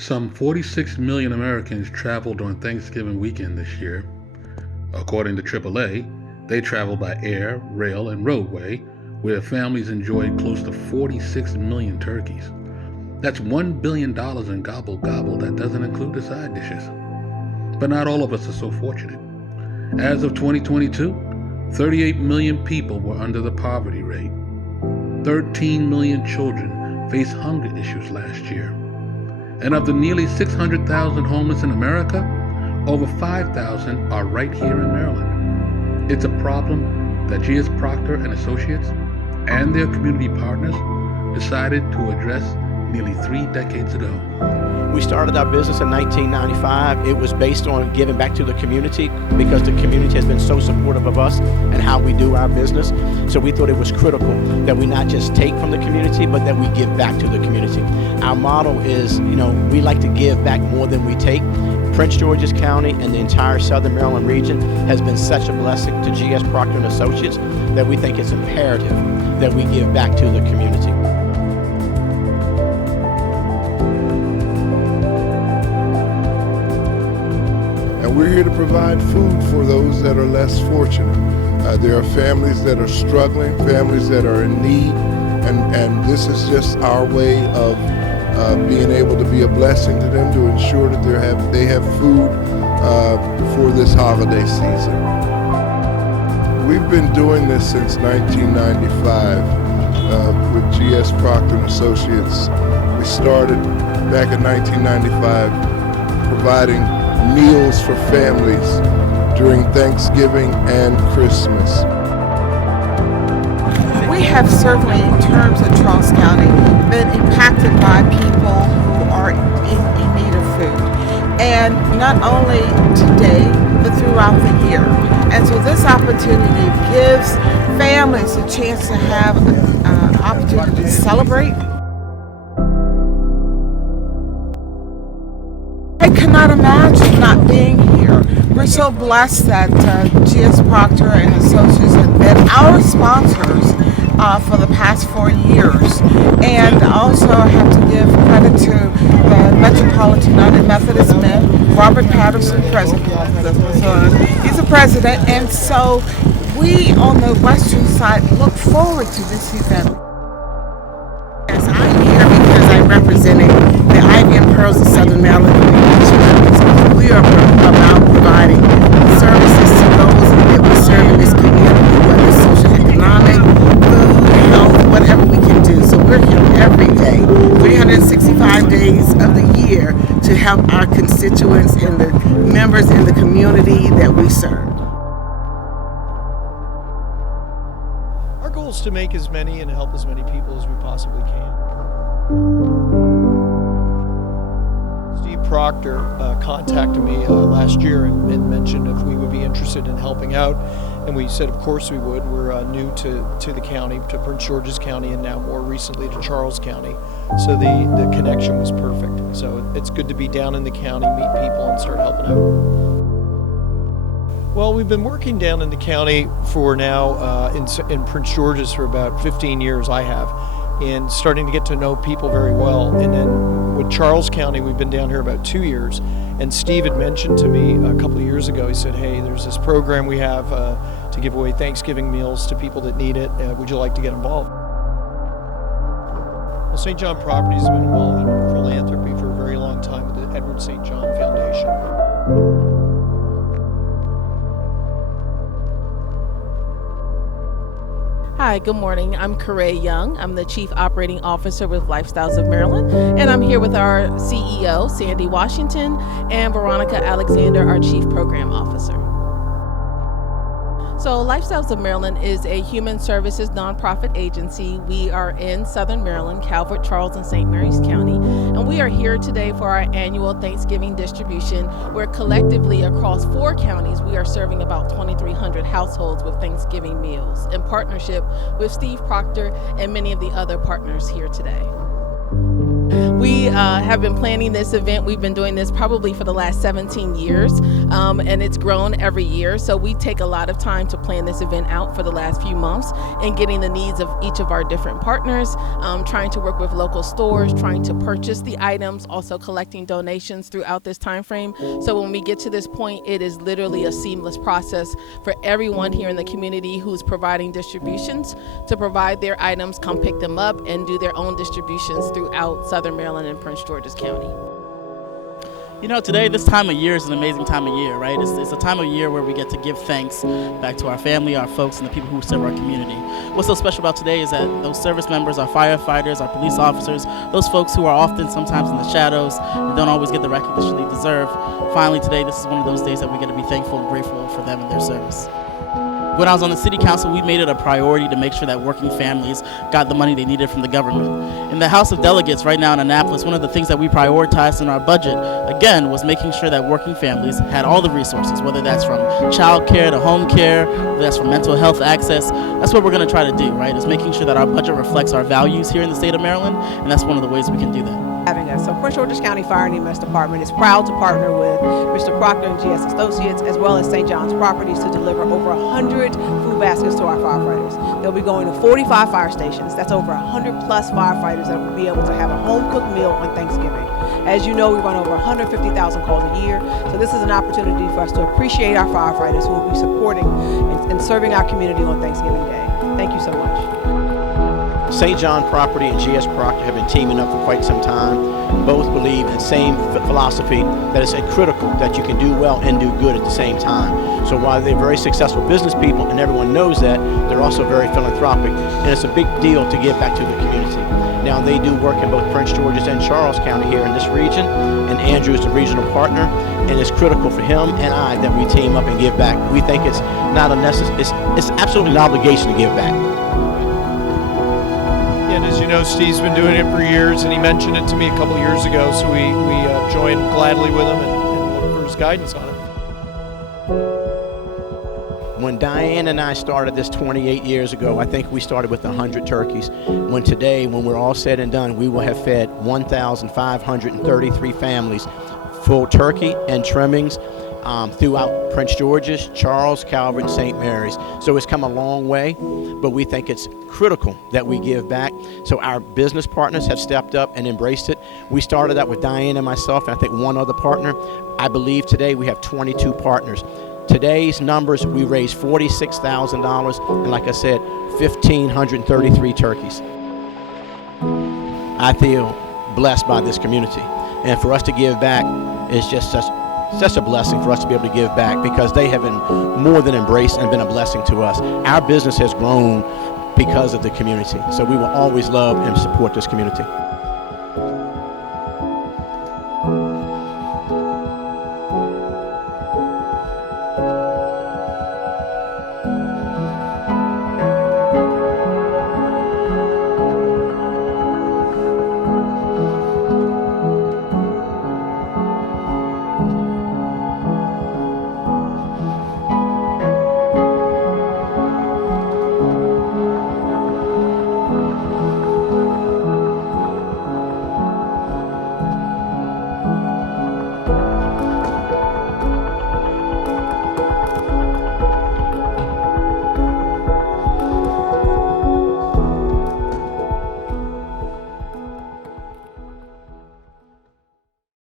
Some 46 million Americans traveled on Thanksgiving weekend this year. According to AAA, they traveled by air, rail, and roadway, where families enjoyed close to 46 million turkeys. That's $1 billion in gobble gobble that doesn't include the side dishes. But not all of us are so fortunate. As of 2022, 38 million people were under the poverty rate. 13 million children faced hunger issues last year. And of the nearly 600,000 homeless in America, over 5,000 are right here in Maryland. It's a problem that GS Proctor Associates and their community partners decided to address nearly 3 decades ago. We started our business in 1995. It was based on giving back to the community because the community has been so supportive of us and how we do our business. So we thought it was critical that we not just take from the community, but that we give back to the community. Our motto is, we like to give back more than we take. Prince George's County and the entire Southern Maryland region has been such a blessing to GS Proctor Associates that we think it's imperative that we give back to the community. We're here to provide food for those that are less fortunate. There are families that are struggling, families that are in need, and this is just our way of being able to be a blessing to them to ensure that they have food for this holiday season. We've been doing this since 1995 with GS Proctor Associates. We started back in 1995 providing meals for families during Thanksgiving and Christmas. We have certainly, in terms of Charles County, been impacted by people who are in need of food. And not only today, but throughout the year. And so this opportunity gives families a chance to have an opportunity to celebrate. I cannot imagine not being here. We're so blessed that GS Proctor and Associates have been our sponsors for the past 4 years. And also have to give credit to the Metropolitan United Methodist Men, Robert Patterson, president. He's the president, and so we on the western side look forward to this event. Yes, I'm here because I'm representing the IBM Pearls of Southern Maryland. We are about providing services to those that we serve in this community, whether it's social, economic, food, health, whatever we can do. So we're here every day, 365 days of the year, to help our constituents and the members in the community that we serve. Our goal is to make as many and help as many people as we possibly can. Steve Proctor contacted me last year and mentioned if we would be interested in helping out, and we said of course we would. We're new to the county, to Prince George's County, and now more recently to Charles County, so the connection was perfect. So it's good to be down in the county, meet people, and start helping out. Well, we've been working down in the county for now in Prince George's for about 15 years, I have, and starting to get to know people very well. And then with Charles County, we've been down here about 2 years, and Steve had mentioned to me a couple of years ago, he said, hey, there's this program we have to give away Thanksgiving meals to people that need it. Would you like to get involved? Well, St. John Properties has been involved in philanthropy for a very long time with the Edward St. John Foundation. Hi, good morning. I'm Correa Young. I'm the Chief Operating Officer with Lifestyles of Maryland, and I'm here with our CEO, Sandy Washington, and Veronica Alexander, our Chief Program Officer. So Lifestyles of Maryland is a human services nonprofit agency. We are in Southern Maryland, Calvert, Charles, and St. Mary's County, and we are here today for our annual Thanksgiving distribution, where collectively across 4 counties, we are serving about 2,300 households with Thanksgiving meals in partnership with Steve Proctor and many of the other partners here today. We have been planning this event. We've been doing this probably for the last 17 years, and it's grown every year. So we take a lot of time to plan this event out for the last few months and getting the needs of each of our different partners, trying to work with local stores, trying to purchase the items, also collecting donations throughout this time frame. So when we get to this point, it is literally a seamless process for everyone here in the community who's providing distributions to provide their items, come pick them up, and do their own distributions throughout Southern Maryland and Prince George's County. You know, today, this time of year is an amazing time of year, right? It's a time of year where we get to give thanks back to our family, our folks, and the people who serve our community. What's so special about today is that those service members, our firefighters, our police officers, those folks who are often sometimes in the shadows and don't always get the recognition they deserve, finally today, this is one of those days that we get to be thankful and grateful for them and their service. When I was on the city council, we made it a priority to make sure that working families got the money they needed from the government. In the House of Delegates right now in Annapolis, one of the things that we prioritized in our budget, again, was making sure that working families had all the resources, whether that's from child care to home care, whether that's from mental health access. That's what we're going to try to do, right, is making sure that our budget reflects our values here in the state of Maryland, and that's one of the ways we can do that. So Prince George's County Fire and EMS Department is proud to partner with Mr. Proctor and GS Associates as well as St. John's Properties to deliver over 100 food baskets to our firefighters. They'll be going to 45 fire stations. That's over 100 plus firefighters that will be able to have a home-cooked meal on Thanksgiving. As you know, we run over 150,000 calls a year, so this is an opportunity for us to appreciate our firefighters who will be supporting and serving our community on Thanksgiving Day. Thank you so much. St. John Property and GS Proctor have been teaming up for quite some time. Both believe in the same philosophy that it's critical that you can do well and do good at the same time. So while they're very successful business people and everyone knows that, they're also very philanthropic, and it's a big deal to give back to the community. Now they do work in both Prince George's and Charles County here in this region, and Andrew is the regional partner, and it's critical for him and I that we team up and give back. We think it's not a it's absolutely an obligation to give back. And as you know, Steve's been doing it for years, and he mentioned it to me a couple of years ago, so we joined gladly with him and look for his guidance on it. When Diane and I started this 28 years ago, I think we started with 100 turkeys. When we're all said and done, we will have fed 1,533 families full turkey and trimmings throughout Prince George's, Charles, Calvert, and St. Mary's. So it's come a long way, but we think it's critical that we give back. So our business partners have stepped up and embraced it. We started out with Diane and myself, and I think one other partner. I believe today we have 22 partners. Today's numbers, we raised $46,000, and like I said, 1,533 turkeys. I feel blessed by this community, and for us to give back is just such a blessing for us to be able to give back, because they have been more than embraced and been a blessing to us. Our business has grown because of the community, so we will always love and support this community.